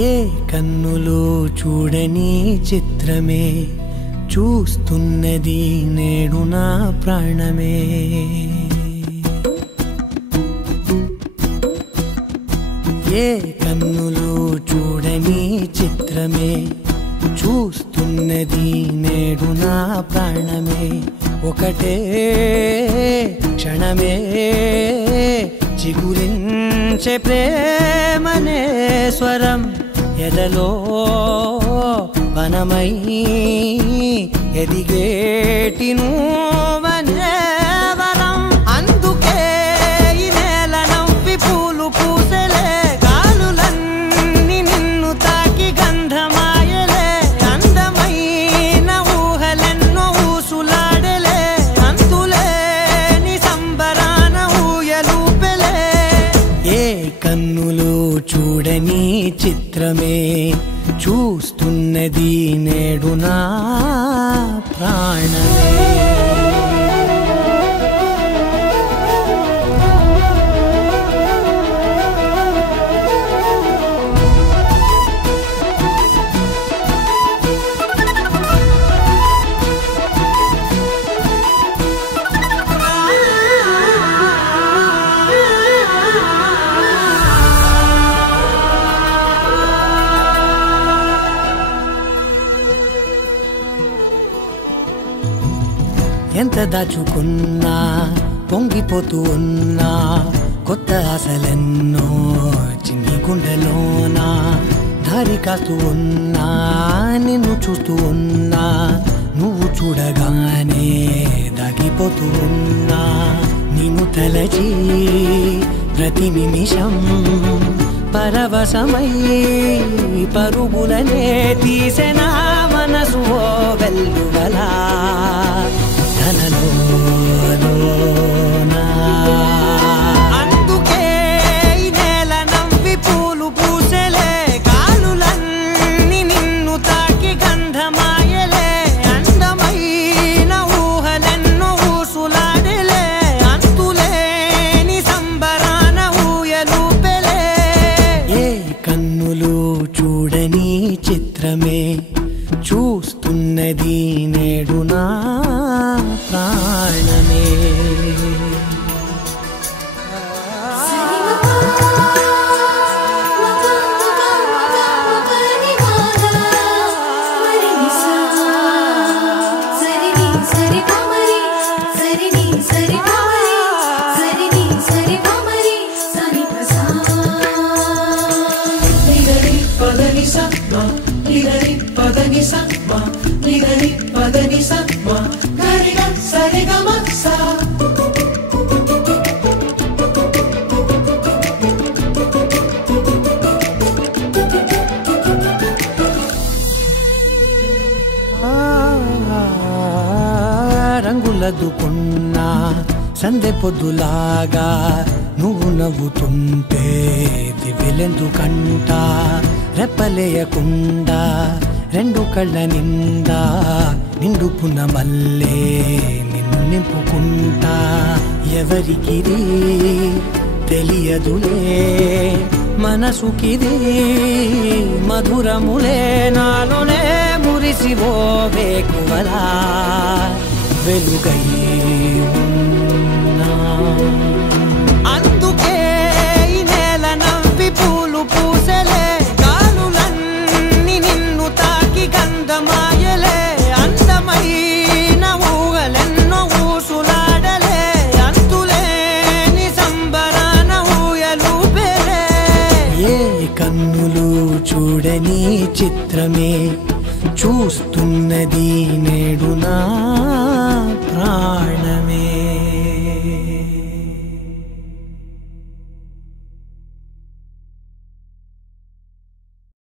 ఏ కన్నులు చూడని చిత్రమే చూస్తున్నది నేడు నా ప్రాణమే. ఏ కన్నులు చూడని చిత్రమే చూస్తున్నది నేడు నా ప్రాణమే. ఒకటే క్షణమే చిగురించే ప్రేమనే స్వరం ఎదలో వనమై ఎదిగేటి నువ్వనే వరం. అందుకే ఈ నేల నవ్వి పూలు పూసెలే, గాలులన్నీ నిన్ను తాకి గంధమాయలే. అందమైన ఊహలెన్నో ఊసులాడలే, అంతులేని సంబరాన ఊయలూపెలే. ఏ కన్నులు చూడని చిత్రమే చూస్తున్నది నేడు నా ప్రాణమే. ఎంత దాచుకున్నా పొంగిపోతూ ఉన్నా, కొత్త ఆశలెన్నో చిన్ని గుండెలోనా. దారి కాస్తూ ఉన్నా, నిన్ను చూస్తూ ఉన్నా, నువ్వు చూడగానే దాగిపోతూ ఉన్నా. నిన్ను తలచి ప్రతి నిమిషం పరవశమై పరుగులనే తీసెనా మనసు ఓ వెల్లువలా. అందుకే ఈ నేల నవ్వి పూలు పూసెలే, గాలులన్నీ నిన్ను తాకి గంధమాయలే. అందమైన ఊహలెన్నో ఊసులాడలే, అంతులేని సంబరాన ఊయలూపెలే. ఏ కన్నులు చూడని చిత్రమే చూస్తున్నది నేడు నా ప్రాణమే. రంగులదుకున్నా సందె పొద్దులాగా నువ్వు నవ్వుతుంటే దివ్వెలెందుకంట. రెప్పలేయకుండా రెండు కళ్ళ నిండా నిండుకున్న మల్లే నిన్ను నింపుకుంటా. ఎవరికిది తెలియదులే మనసుకిది మధురములే, నాలోనే మురిసివో వేకువలా వెలుగై ఉన్నా. అందుకే ఈ నేల నవ్వి పూలు పూసెలే, గాలులన్నీ నిన్ను తాకి గంధమాయలే. అందమైన ఊహలెన్నో ఊసులాడలే, అంతులేని సంబరాన ఊయలూపెలే. ఏ కన్నులు చూడని చిత్రమే చూస్తున్నది నేడు నా ప్రాణమే.